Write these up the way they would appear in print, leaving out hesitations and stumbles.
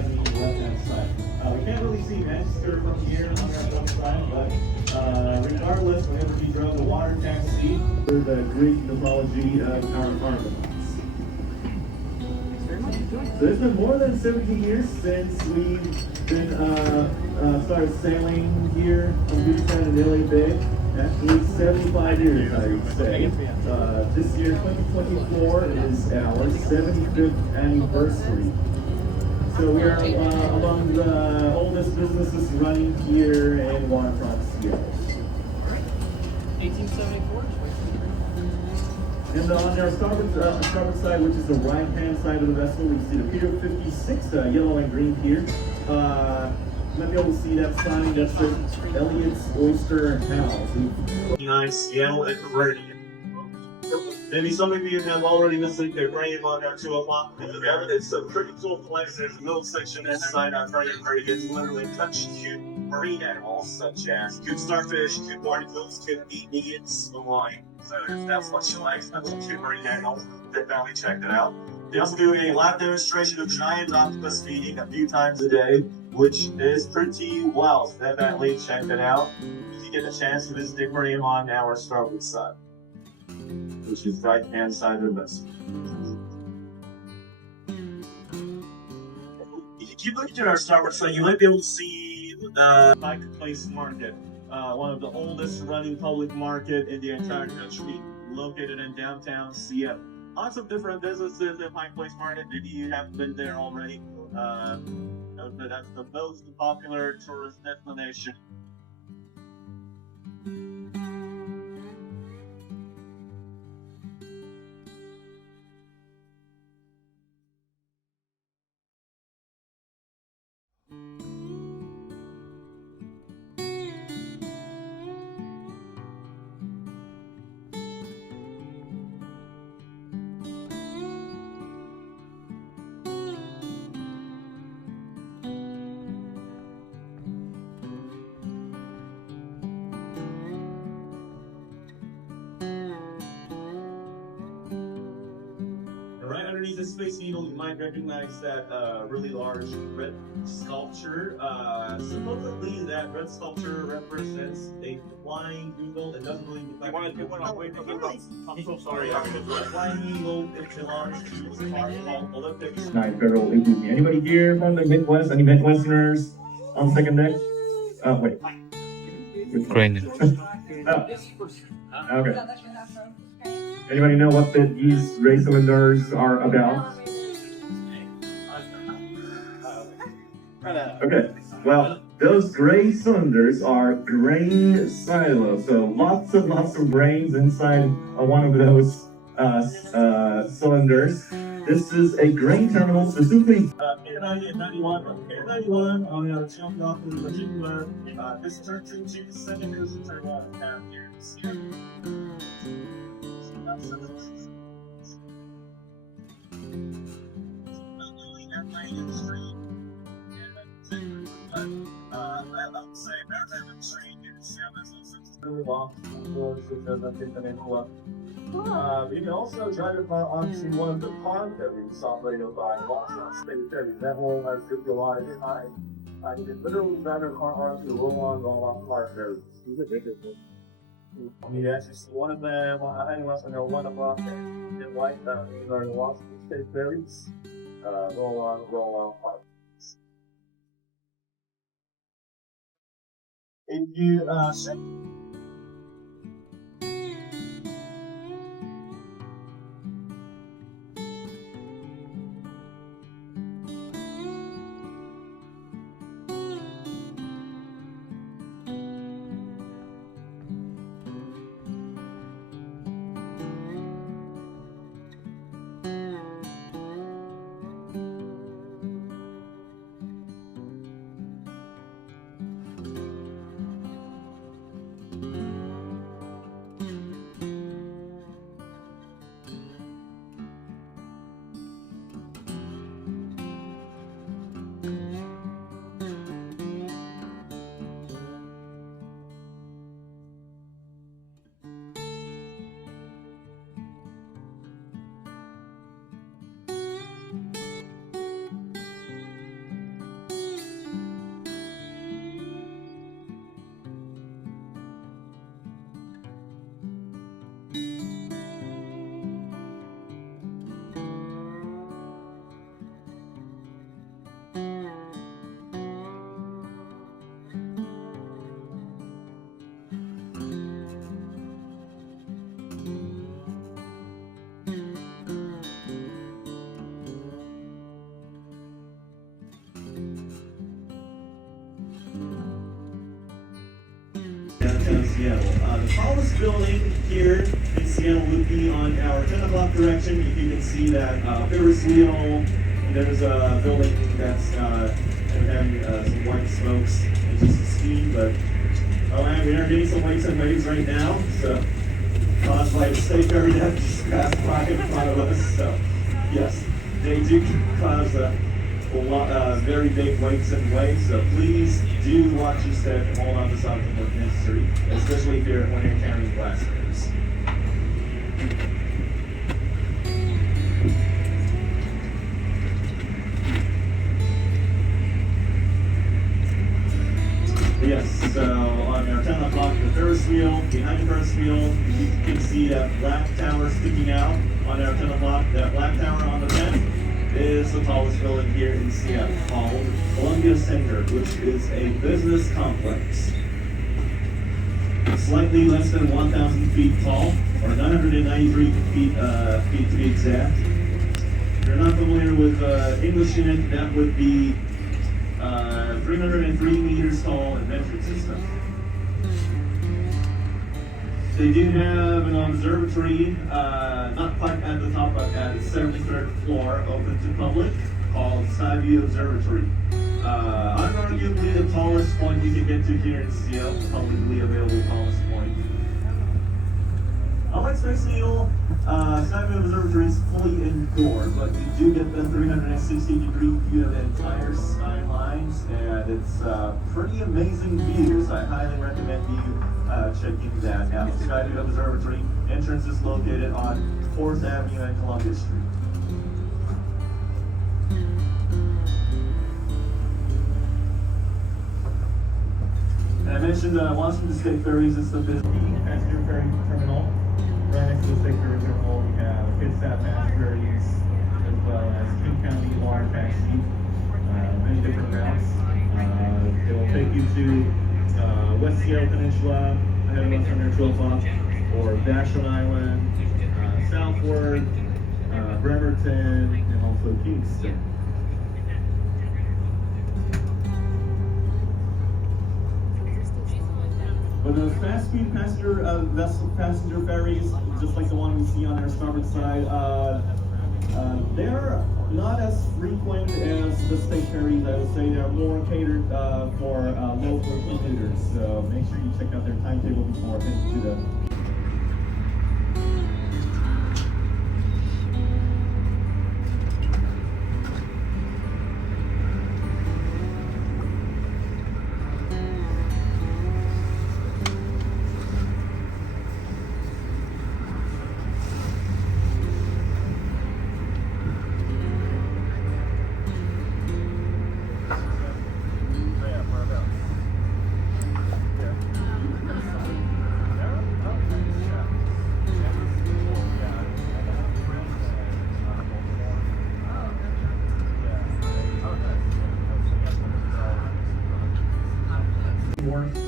side and the left-hand side. We can't really see Manchester from here on our left side, but regardless, whenever we drove the water taxi, the Greek mythology of our Argonauts. So it's been more than 17 years since we've been started sailing here on Busan and Italy Bay. Actually, 75 years, I would say. This year, 2024, is our 75th anniversary. So we are among the oldest businesses running here in waterfront Seattle. 1874. And on our starboard side, which is the right-hand side of the vessel, we see the Pier 56, yellow and green pier. You might be able to see that sign that says Elliot's Oyster House. Behind Seattle and Meridian. Maybe some of you have already listened to Brave on our 2 o'clock. It's a pretty cool place. There's a little section inside our Brave where you can literally touch cute marine animals such as cute starfish, cute barnacles, cute idiots, the line. So if that's what you like, that's a cute marine animal. Definitely check it out. They also do a live demonstration of giant octopus feeding a few times a day, which is pretty wild. Definitely check it out if you get a chance to visit the aquarium on our starboard side, which is right-hand side of the vessel. If you keep looking at our starboard side, you might be able to see the Marketplace Market, one of the oldest running public market in the entire country, located in downtown Seattle. Lots of different businesses at Pike Place Market. Maybe you haven't been there already. But that's the most popular tourist destination. Right underneath the Space Needle, you might recognize that really large red sculpture. Supposedly, that red sculpture represents a flying eagle. It doesn't really look like I'm so sorry. Flying eagle, it belongs to the park called Olympics. Night Federal Agency. Anybody here from the Midwest? Any Midwesterners on second deck? Wait. Ukrainian. Oh. Okay. Anybody know what these ray cylinders are about? Okay, well, those gray cylinders are grain silos. So lots of grains inside one of those cylinders. This is a grain terminal specifically. Pier 90 and 91. Pier 91 on our jump off in particular. This turns into the second news turn on down here. You can also drive it onto one of the ponds that we saw later by Washington State Ferry. That whole has good lot high. You can literally drive your car onto the roll off park there. You actually see one of them, I think less than 1 o'clock in white, these are the Washington State Ferries. Roll on park. If you downtown Seattle. The tallest building here in Seattle would be on our 10 o'clock direction. If you can see that Ferris wheel, there's a building that's having some white smokes and just some steam, but oh man, we are getting some wakes and waves right now, so caused by the state ferry that just passed by in front of us. So yes, they do cause a lot, very big wakes and waves, so please do watch your step and hold on to something if necessary, especially if when you're carrying glass bears. Yes, so on our 10 o'clock, the Ferris wheel, behind the Ferris wheel, you can see that black tower sticking out on our 10 o'clock. That black tower on the 10 is the tallest building here in Seattle, called Columbia Center, which is a business complex. Slightly less than 1,000 feet tall, or 993 feet to be exact. If you're not familiar with English unit, that would be 303 meters tall and metric system. They do have an observatory, not quite at the top, but at the 73rd floor, open to public, called Skyview Observatory. Unarguably the tallest point you can get to here in Seattle, publicly available tallest point. Unlike Space Needle, Skyview Observatory is fully indoors, but you do get the 360-degree view of the entire skylines, and it's pretty amazing views. I highly recommend you checking that out. Skyview Observatory entrance is located on 4th Avenue and Columbia Street. And I mentioned Washington State Ferries is the business passenger ferry terminal. Right next to the State Ferry Terminal, we have Kitsap passenger ferries, as well as King County water taxi, many different routes. It will take you to West Seattle Peninsula, ahead of us on their 12 o'clock, or Vashon Island, southward, Bremerton, and also Kingston. But those fast-speed passenger ferries, just like the one we see on our starboard side, they're not as frequent as the state ferries. I would say they're more catered for local commuters. So make sure you check out their timetable before heading to them.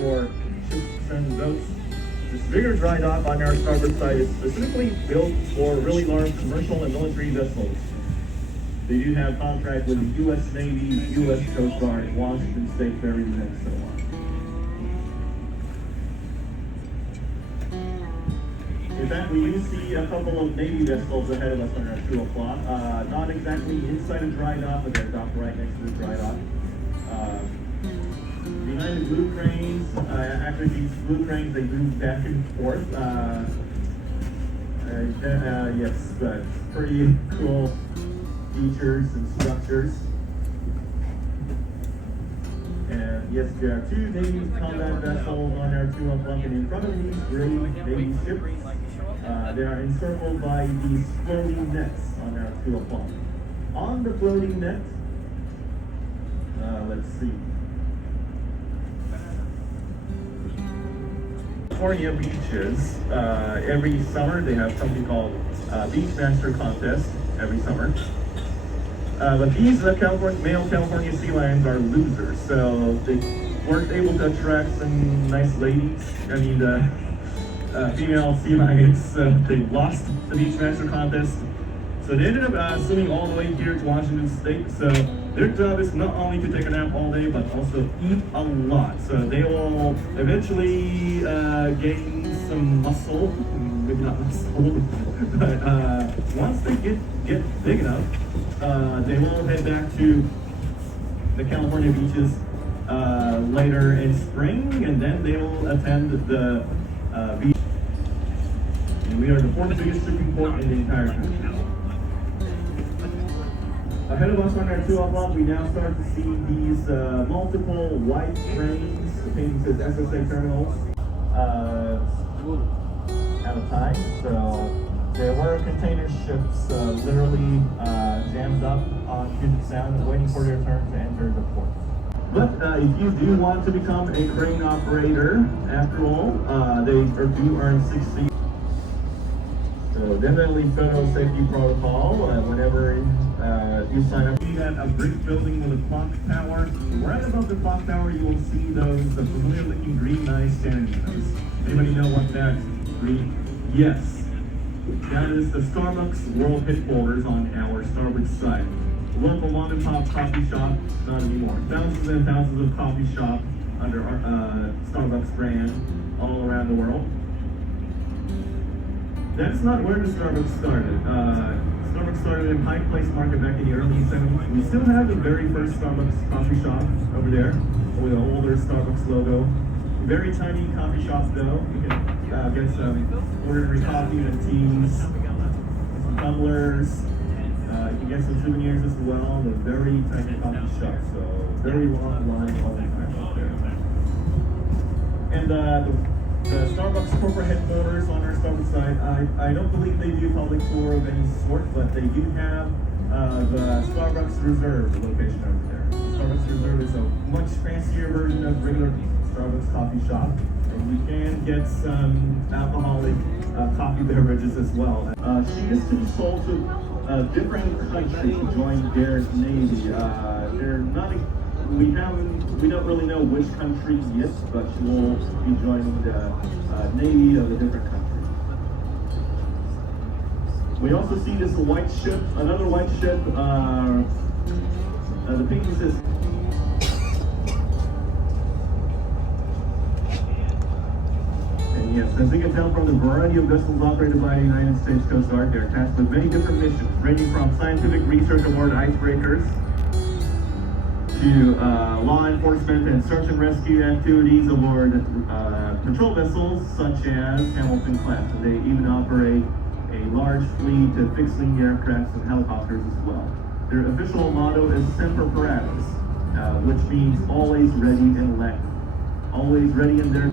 For ships and boats. This bigger dry dock on our starboard side is specifically built for really large commercial and military vessels. They do have contract with the U.S. Navy, U.S. Coast Guard, Washington State Ferries, and so on. In fact, we do see a couple of Navy vessels ahead of us on our 2 o'clock. Not exactly inside a dry dock, but they're docked right next to the dry dock. Behind the blue cranes, actually these blue cranes, they move back and forth. Yes, but pretty cool features and structures. And yes, there are 2 Navy combat vessels on our 2 o'clock, and in front of these gray Navy ships, they are encircled by these floating nets on our 2 o'clock. On the floating net, let's see. California beaches, every summer they have something called Beach Master Contest every summer. But these male California sea lions are losers, so they weren't able to attract some nice ladies. I mean, female sea lions. They lost the Beach Master Contest, So they ended up swimming all the way here to Washington State. So their job is not only to take a nap all day, but also eat a lot. So they will eventually gain some muscle, maybe not muscle, but once they get big enough, they will head back to the California beaches later in spring, and then they will attend the beach. And we are the 4th biggest shipping port in the entire country. Ahead of us on our 2 o'clock, we now start to see these multiple white trains. The painting says SSA terminals at a time. So there were container ships literally jammed up on Puget Sound, waiting for their turn to enter the port. But if you do want to become a crane operator, after all, they do earn 6 feet. So definitely federal safety protocol whenever you sign up. You got a brick building with a clock tower. Right above the clock tower, you will see those familiar looking green nice standing windows. Anybody know what that green? Yes. That is the Starbucks World Headquarters on our starboard side. Local mom and pop coffee shop, not anymore. Thousands and thousands of coffee shops under our Starbucks brand all around the world. That's not where the Starbucks started. Starbucks started in Pike Place Market back in the early 70s. We still have the very first Starbucks coffee shop over there with an older Starbucks logo. Very tiny coffee shop though. You can get some ordinary coffee and teas, some tumblers. You can get some souvenirs as well. The very tiny coffee shop. So very long line all the time out there. And the Starbucks corporate headquarters on our Starbucks side, I don't believe they do public tour of any sort, but they do have the Starbucks Reserve location over there. Starbucks Reserve is a much fancier version of regular Starbucks coffee shop, and you can get some alcoholic coffee beverages as well. She is to be sold to different countries to join their navy. They're not. We don't really know which country yet, but she will be joining the Navy of a different country. We also see this white ship, another white ship. The painting says. And yes, as you can tell from the variety of vessels operated by the United States Coast Guard, they're tasked with many different missions, ranging from scientific research aboard icebreakers to law enforcement and search and rescue activities aboard patrol vessels such as Hamilton class. And they even operate a large fleet of fixed-wing aircrafts and helicopters as well. Their official motto is Semper Paratus, which means always ready and ready. Always ready in their